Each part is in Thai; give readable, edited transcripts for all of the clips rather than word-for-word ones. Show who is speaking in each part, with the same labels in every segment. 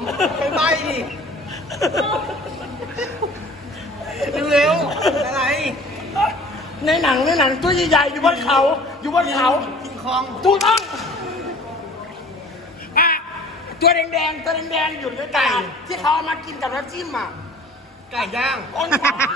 Speaker 1: ไม่ใบดิเร็วๆอะไร
Speaker 2: ในหนังตัวใหญ่ๆอยู่บนเขา
Speaker 1: คิงคอง
Speaker 2: ถูกต้องตัวแดงอยู่ในไก่ที่เขาเอามากินกับน้ำจิ้มอ่ะ
Speaker 1: ไก่ย่าง
Speaker 2: อ้น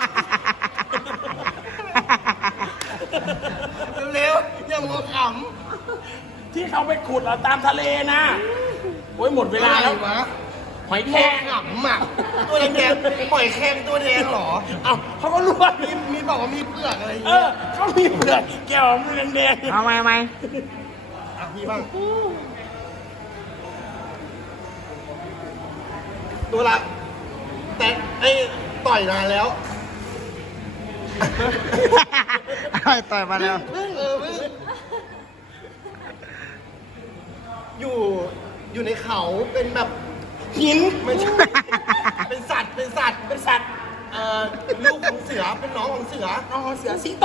Speaker 1: เร็วๆอย่ามัวข
Speaker 2: ำที่เขาไปขุดตามทะเลนะโอ้ยหมดเวลาแล้วหอยแครง
Speaker 1: ขำอ่ะตัวแดงปล่อยแครงตัวแดงหรอ
Speaker 2: เขาก็รู้ว่า
Speaker 1: มีบอกว่ามีเปลือกอะไรอย่าง
Speaker 2: เงี้ยเขามีเปลือกแก้วมันแดง
Speaker 3: เอาไหม
Speaker 1: พี่บ้างตัวละแต่ต่อยนานแล้ว
Speaker 3: ต่อยมาแล้ว
Speaker 1: พึ่งอยู่ในเขาเป็นแบบ
Speaker 2: หิน
Speaker 1: ไม่ใช่เป็นสัตว์ลูกของเสือเป็นน้องของเสือ
Speaker 2: สิงโต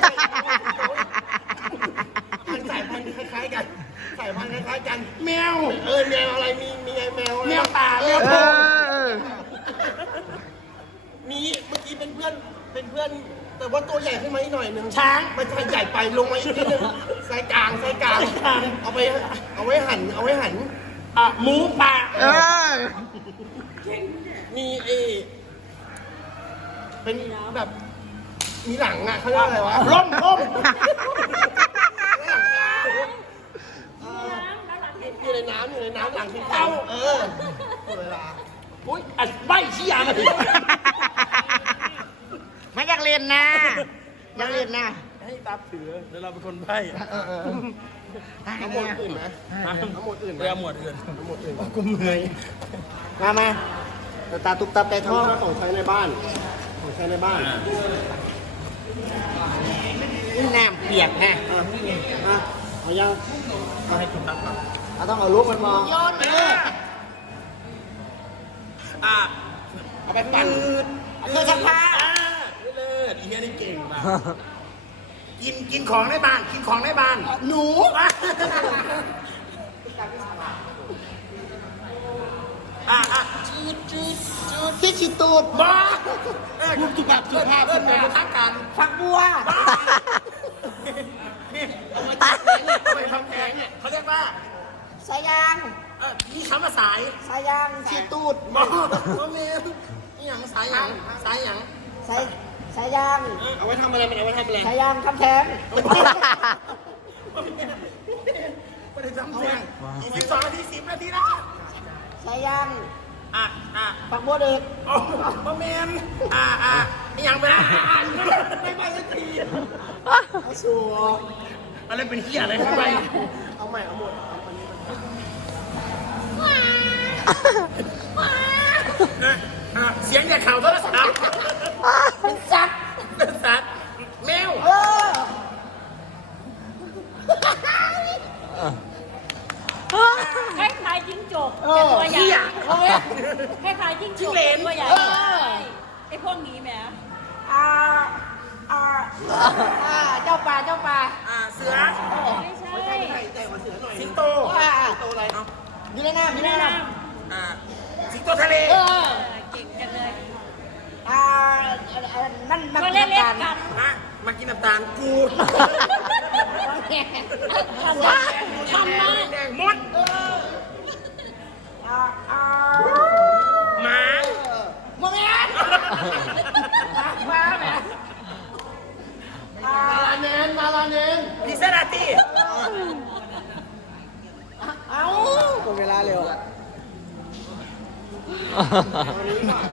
Speaker 1: สายพันธุ์คล้ายๆกัน
Speaker 2: แมว
Speaker 1: แมวอะไรมีแมว
Speaker 2: ป่าแมวพง
Speaker 1: มีเมื่อกี้เป็นเพื่อนแต่ว่าตัวใหญ่ขึ้นมาอีกหน่อยนึง
Speaker 2: ช้าง
Speaker 1: มันใหญ่ไปลงมาอีกนิดนึงไซกลางเอาไว้หั่น
Speaker 2: หมูป่า
Speaker 1: มีเป็นแบบมีหลังอ่ะเขาเรียกอะไรวะ
Speaker 2: ร่ม
Speaker 1: อยู่ในน้ำหลังที่เขาเวลา
Speaker 2: อุ้ยใบชี้ยางเลย
Speaker 3: ไม่อยากเรียนนะ
Speaker 2: ให้ตาถือเดี๋ยวเราเป็นคนใบ
Speaker 1: ทั้งหมดอื่นนะทั้งหมดอื่น
Speaker 2: กูเมื่อย
Speaker 3: มาตาตุกตับใจท้อง
Speaker 1: ของใช้ในบ้าน
Speaker 3: นี่น้ำเปียกแฮะ
Speaker 1: เอายัง
Speaker 2: เอาให้คุณตักก่อน
Speaker 1: เราต้องเอาลูกมันมอง
Speaker 3: ย้อน
Speaker 1: เอาไปปั่น
Speaker 3: เครื่องซักผ้า
Speaker 2: นี่เลยอีเหี้ยนี่เก่งมากกินของในบ้าน
Speaker 1: หนู
Speaker 3: ที่ฉีดตูด
Speaker 2: บ้าลูกสุภาพเป็นแบบทักการ
Speaker 3: ฝักบัว
Speaker 2: เอาไปทำแกงเนี่ยเขาเรียกว่า
Speaker 3: สายยาง
Speaker 2: มีคำว่าสาย
Speaker 3: ยางฉีดตูด
Speaker 2: บ้ามีอย่างสายยาง
Speaker 3: สายยาง
Speaker 1: เอาไว้ทำอะไรมันเอาไว้ทำอะไร
Speaker 3: สายยางทำแท้ง
Speaker 2: ไม่ได้ทำแท้ง12 นาที 10 นาทีนะ
Speaker 3: สายยางฝักบัวเด็ก
Speaker 2: บะเมนอย่างไปไม่สักที
Speaker 3: ชัว
Speaker 2: อะไรเป็นเหี้ยอะไรเข้าไป
Speaker 1: เอาใหม่เอาหมด
Speaker 2: เสียงจากข่าวโทรศัพท์
Speaker 3: เป็นสัตว์
Speaker 2: แมว
Speaker 4: คล้ายจิ้งจกแต่ตัวใหญ่คล้ายจิ้งจกตัวใหญ่ไอ้พวกนี้แหม
Speaker 3: เจ้าป่า
Speaker 2: เสือ
Speaker 4: ไม่ใช่
Speaker 2: สิงโต
Speaker 1: อะไร
Speaker 3: อยู่ในน้ำ
Speaker 2: สิงโตทะเล
Speaker 4: เก่งกันเลย
Speaker 3: นั่นมากิน
Speaker 4: น้ำตาล
Speaker 2: มากินน้ำตาลกู
Speaker 4: ทำมา
Speaker 2: แดงมดหมา
Speaker 3: มาแม่
Speaker 1: มาลาเนน
Speaker 2: พิซซ่าตี
Speaker 3: หมดเวลาเร็ว